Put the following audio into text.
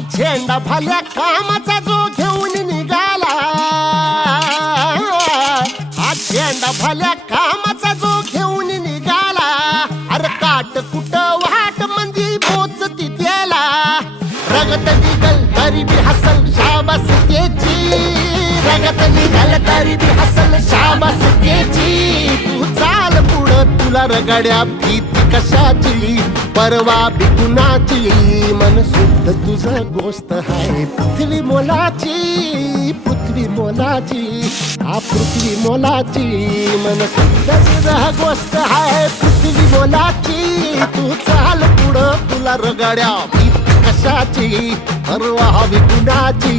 झेंडा भाल्या कामाचा जो घेऊन निघाला, हा झेंडा भाल्या कामाचा जो घेऊन निघाला, अरे काट कुट वाट मंदी पोचती त्याला, रगत निघल तरी बी हसल शाबास त्याची, रगत निघल तरी बी हसल शाबास त्याची. तू चाल पुढं तुला रगड्या भीती कशाची, परवा बी कुणाची, मन शुद्ध तुझं गोष्ट हाय पृथ्वी मोलाची, पृथ्वी मोलाची, हा पृथ्वी मोलाची, मन शुद्ध तुझं गोष्ट हाय पृथ्वी मोलाची. तू चाल पुढं तुला रगड्या भीती कशाची, परवा बी कुणाची.